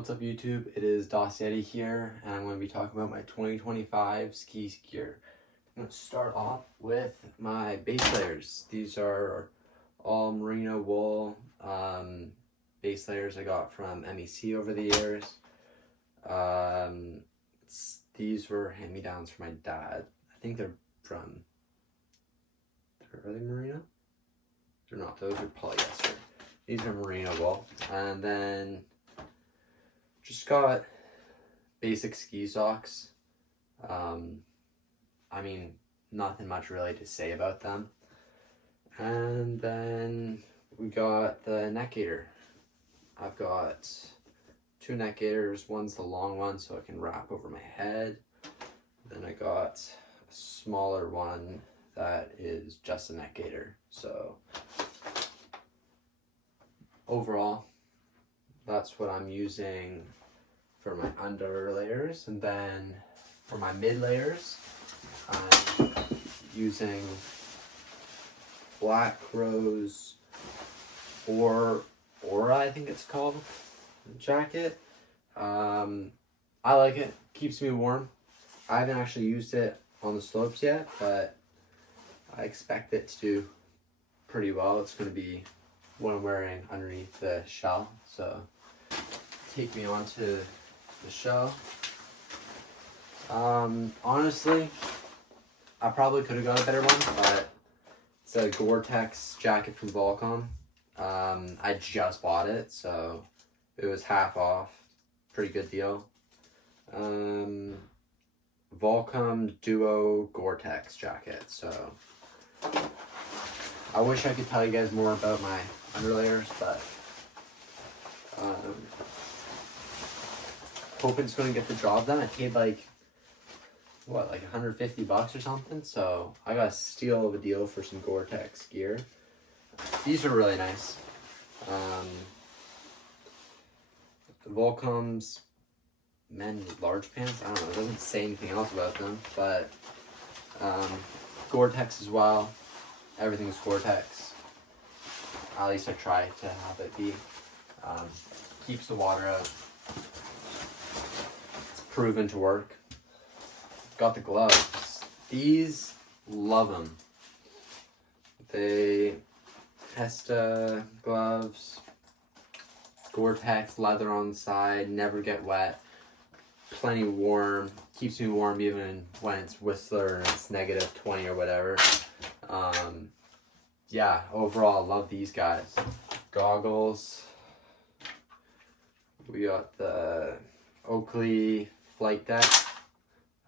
What's up YouTube? It is Yeti here, and I'm going to be talking about my 2025 ski gear. I'm going to start off with my base layers. These are all merino wool base layers I got from MEC over the years. These were hand-me-downs from my dad. I think they're from, are they merino? They're not, those are polyester. These are merino wool. And then just got basic ski socks. I mean, nothing much really to say about them. And then we got the neck gaiter. I've got two neck gaiters. One's the long one so I can wrap over my head. Then I got a smaller one that is just a neck gaiter. So overall, that's what I'm using for my underlayers. And then for my mid layers, I'm using Black Rose or Aura, I think it's called, jacket. I like it, keeps me warm. I haven't actually used it on the slopes yet, but I expect it to do pretty well. It's going to be what I'm wearing underneath the shell, so take me on to the shell. Honestly, I probably could have got a better one, but it's a Gore-Tex jacket from Volcom. I just bought it, so it was half off. Pretty good deal. Volcom Duo Gore-Tex jacket. So I wish I could tell you guys more about my underlayers, but hoping it's going to get the job done. I paid like, what, like 150 bucks or something, so I got a steal of a deal for some Gore-Tex gear. These are really nice. Volcom's men's large pants, I don't know, it doesn't say anything else about them, but Gore-Tex as well. Everything's Gore-Tex. At least I try to have it be. Keeps the water out. It's proven to work. Got the gloves. These, love them. They Testa gloves, Gore-Tex leather on the side, never get wet, plenty warm, keeps me warm even when it's Whistler and it's -20 or whatever. Yeah, overall, love these guys. Goggles. We got the Oakley Flight Deck.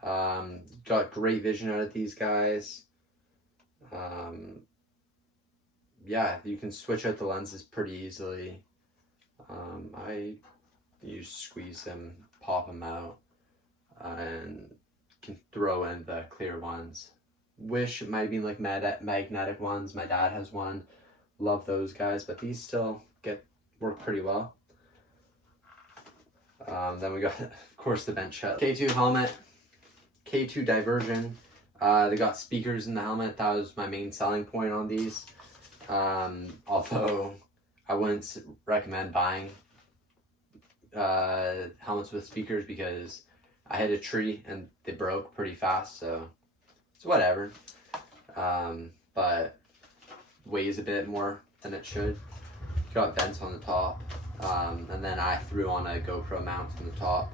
Got great vision out of these guys. Yeah, you can switch out the lenses pretty easily. You squeeze them, pop them out, and can throw in the clear ones. Wish it might be like magnetic ones. My dad has one. Love those guys, but these still work pretty well. Then we got, of course, the bench shell. K2 helmet, K2 diversion. They got speakers in the helmet. That was my main selling point on these. Although I wouldn't recommend buying helmets with speakers because I hit a tree and they broke pretty fast, so it's whatever. But weighs a bit more than it should. Got vents on the top, and then I threw on a GoPro mount on the top,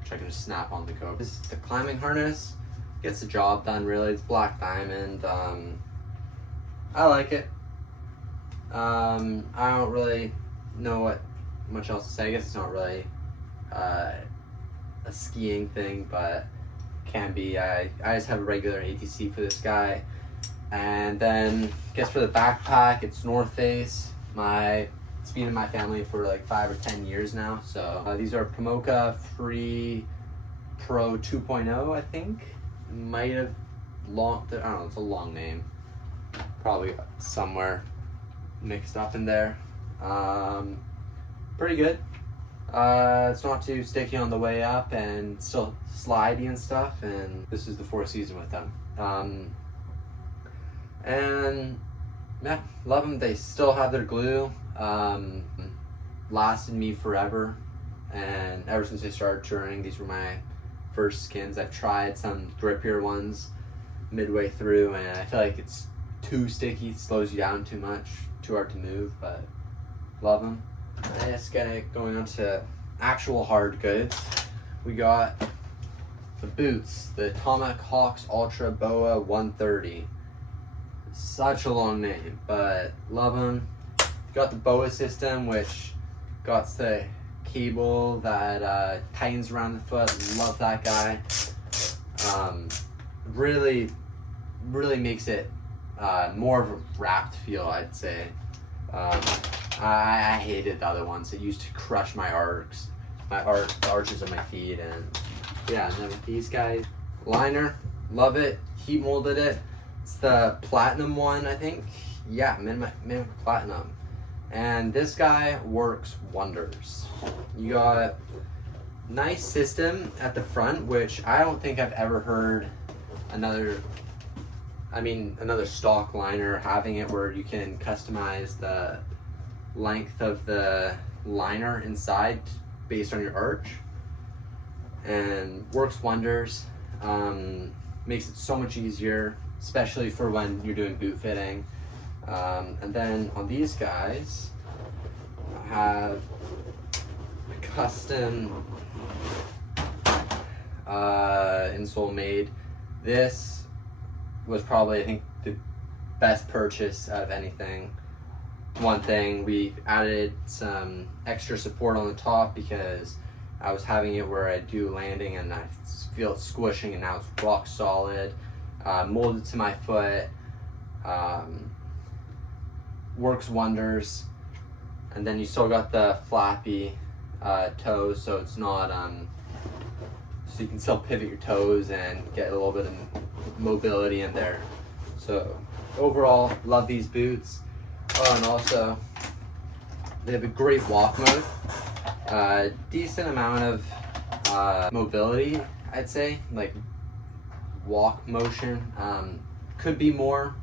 which I can just snap on the GoPro. The climbing harness gets the job done, really. It's black diamond. I like it. I don't really know what much else to say. I guess it's not really a skiing thing, but can be. I just have a regular ATC for this guy. And then I guess for the backpack, it's North Face. It's been in my family for like 5 or 10 years now. So these are Pomoka Free Pro 2.0, I think. Might have I don't know, it's a long name. Probably somewhere mixed up in there. Pretty good. It's not too sticky on the way up and still slidey and stuff, and this is the 4th season with them. And yeah, love them. They still have their glue. Lasted me forever, and ever since I started touring. These were my first skins. I've tried some grippier ones midway through, and I feel like it's too sticky, slows you down too much, too hard to move, but love them. Let's get it going on to actual hard goods. We got the boots, the Atomic Hawx Ultra Boa 130. Such a long name, but love them. Got the Boa system, which got the cable that tightens around the foot. Love that guy. Really makes it more of a wrapped feel, I'd say. I hated the other ones. It used to crush my the arches of my feet, and yeah. And then with these guys, liner, love it. Heat molded it. It's the platinum one, I think. Yeah, Mammut Platinum. And this guy works wonders. You got nice system at the front, which I don't think I've ever heard another stock liner having it, where you can customize the length of the liner inside based on your arch, and works wonders. Makes it so much easier, especially for when you're doing boot fitting. And then on these guys, I have a custom insole made. This was probably, I think, the best purchase out of anything. One thing, we added some extra support on the top because I was having it where I do landing and I feel it squishing, and now it's rock solid. Molded to my foot. Works wonders. And then you still got the flappy toes, so it's not so you can still pivot your toes and get a little bit of mobility in there. So overall, love these boots. Oh, and also they have a great walk mode. Decent amount of mobility, I'd say, like walk motion. Could be more,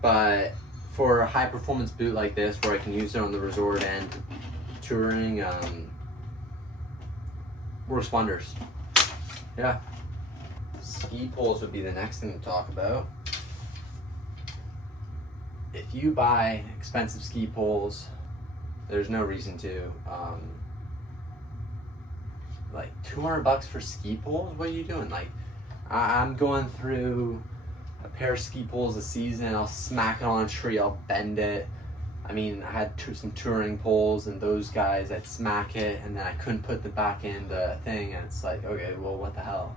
but for a high performance boot like this, where I can use it on the resort and touring, works wonders. Yeah. Ski poles would be the next thing to talk about. If you buy expensive ski poles, there's no reason to. Like $200 for ski poles? What are you doing? Like, I'm going through a pair of ski poles a season. I'll smack it on a tree. I'll bend it. I mean, I had some touring poles, and those guys, I'd smack it, and then I couldn't put them back in the thing, and it's like, okay, well, what the hell?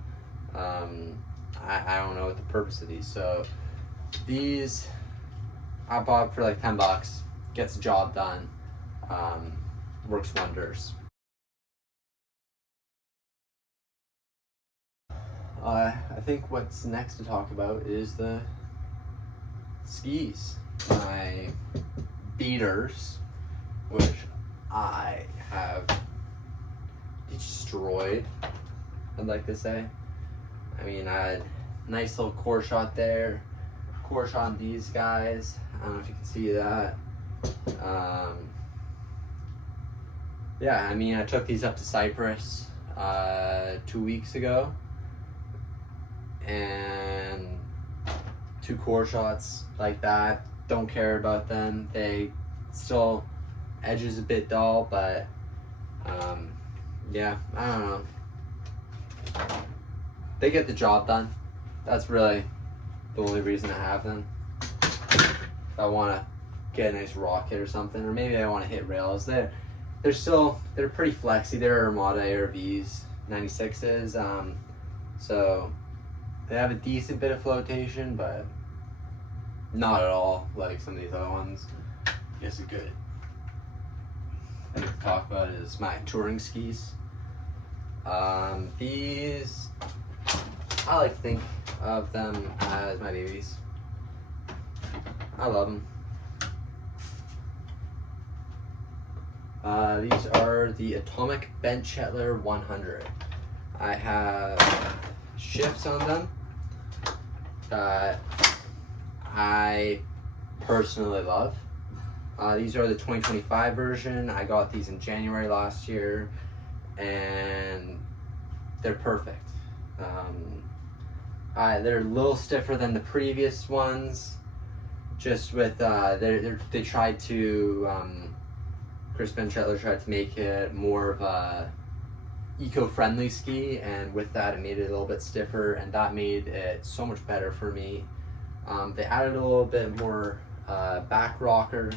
I don't know what the purpose of these. So these I bought for like $10. Gets the job done. Works wonders. I think what's next to talk about is the skis. My beaters, which I have destroyed, I'd like to say. I mean, I had a nice little core shot there, core shot on these guys. I don't know if you can see that. Yeah, I mean, I took these up to Cypress 2 weeks ago, and 2 core shots like that. Don't care about them. They still, edges a bit dull, but yeah, I don't know. They get the job done. That's really the only reason I have them. If I want to get a nice rocket or something, or maybe I want to hit rails. They're pretty flexy. They're Armada ARVs 96s, so they have a decent bit of flotation, but not at all like some of these other ones. I guess a good thing to talk about is my touring skis. These, I like to think of them as my babies. I love them. These are the Atomic Bench Chetler 100. I have shifts on them that I personally love. These are the 2025 version. I got these in January last year, and they're perfect. They're a little stiffer than the previous ones, just with they tried to Chris Benchetler tried to make it more of a eco-friendly ski, and with that it made it a little bit stiffer, and that made it so much better for me. They added a little bit more back rocker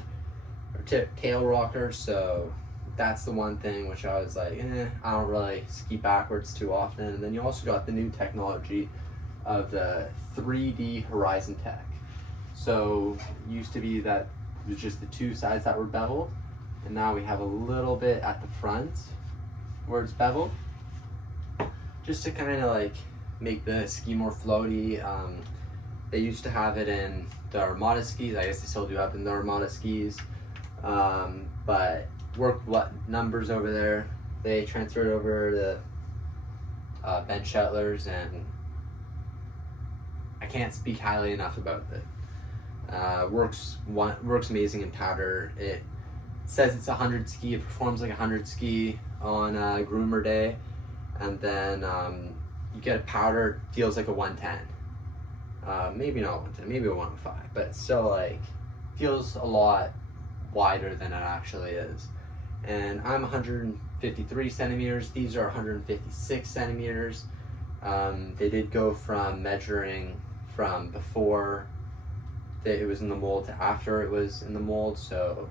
or tail rocker, so that's the one thing which I was like, I don't really ski backwards too often. And then you also got the new technology of the 3D Horizon Tech. So it used to be that it was just the two sides that were beveled, and now we have a little bit at the front where it's beveled, just to kind of like make the ski more floaty. They used to have it in the Armada skis. I guess they still do have it in the Armada skis, but worked numbers over there. They transferred over to Benchetler's, and I can't speak highly enough about it. Works amazing in powder. It says it's 100 ski. It performs like 100 ski on groomer day, and then you get a powder, feels like a 110. Maybe not 110, maybe a 105, but it's still like feels a lot wider than it actually is. And I'm 153 centimeters. These are 156 centimeters. They did go from measuring from before it was in the mold to after it was in the mold. So,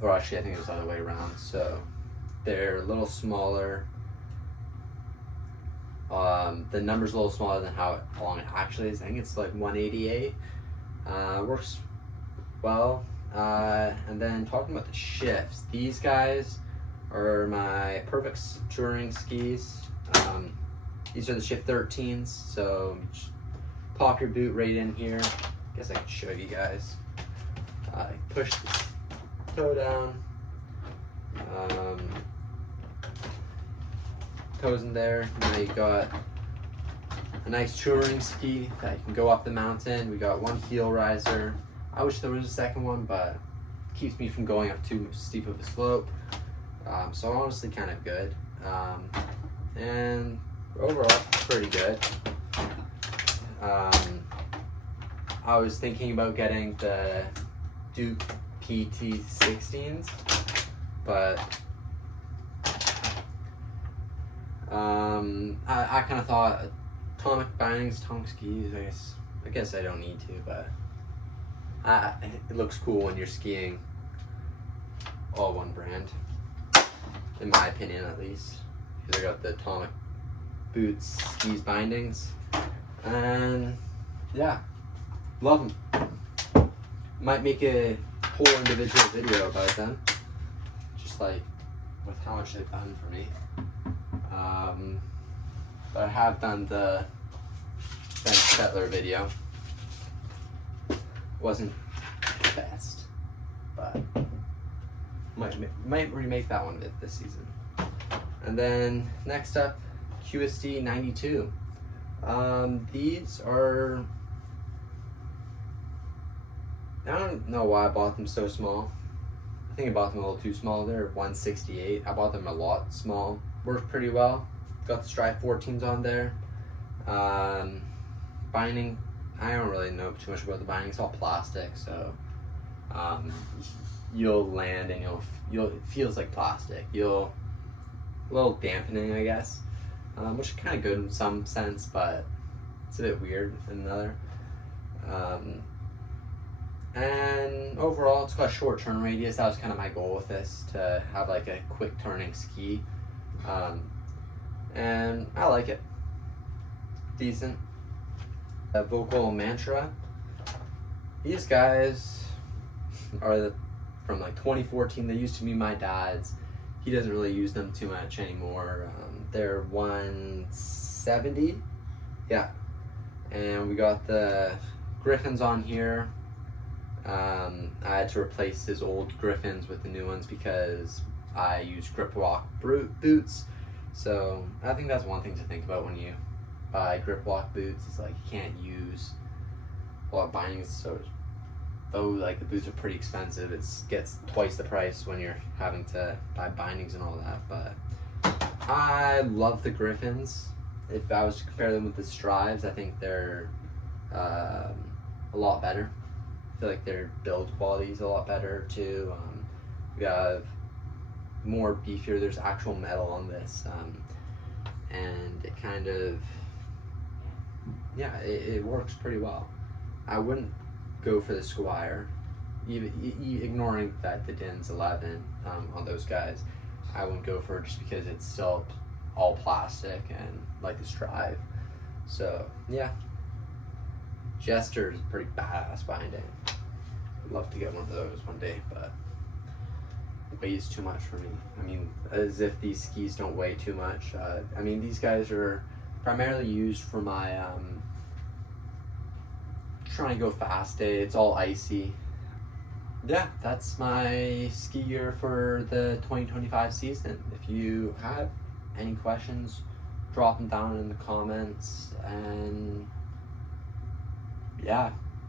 or actually I think it was the other way around. So they're a little smaller. The number's a little smaller than how long it actually is. I think it's like 188. Works well. And then talking about the shifts, these guys are my perfect touring skis. These are the shift 13s, so just pop your boot right in here. I guess I can show you guys. Push the toe down, toes in there. Now you got a nice touring ski that you can go up the mountain. We got one heel riser. I wish there was a second one, but it keeps me from going up too steep of a slope. So honestly kind of good. And overall, pretty good. I was thinking about getting the Duke PT16s, but I kind of thought atomic bindings, atomic skis, I guess I don't need to, but it looks cool when you're skiing all one brand, in my opinion at least, because I got the atomic boots, skis, bindings, and yeah, love them. Might make a whole individual video about them, just like with how much they've done for me. But I have done the Benchetler video. Wasn't the best, but might remake that one this season. And then next up, QSD 92. These are, I don't know why I bought them so small. I think I bought them a little too small. They're 168. I bought them a lot small. Worked pretty well. Got the Stripe 14s on there. Binding, I don't really know too much about the binding. It's all plastic, so you'll land and it feels like plastic. A little dampening, I guess, which is kind of good in some sense, but it's a bit weird in another. And overall, it's got a short turn radius. That was kind of my goal with this, to have like a quick turning ski. And I like it. Decent. Vocal Mantra. These guys are from like 2014. They used to be my dad's. He doesn't really use them too much anymore. They're 170. Yeah. And we got the Griffins on here. I had to replace his old Griffins with the new ones because I use grip walk boots. So I think that's one thing to think about when you buy grip walk boots. It's like you can't use a lot of bindings. So though like the boots are pretty expensive, it gets twice the price when you're having to buy bindings and all that. But I love the Griffins. If I was to compare them with the Strives, I think they're a lot better. I feel like their build quality is a lot better too. We have more beefier. There's actual metal on this, and it kind of, yeah, it works pretty well. I wouldn't go for the Squire, even ignoring that the Din's 11 on those guys. I wouldn't go for it just because it's still all plastic and like the Strive. So yeah, Jester's a pretty badass binding. I'd love to get one of those one day, but it weighs too much for me. I mean, as if these skis don't weigh too much. I mean, these guys are primarily used for my trying to go fast day. It's all icy. Yeah, that's my ski gear for the 2025 season. If you have any questions, drop them down in the comments, and yeah,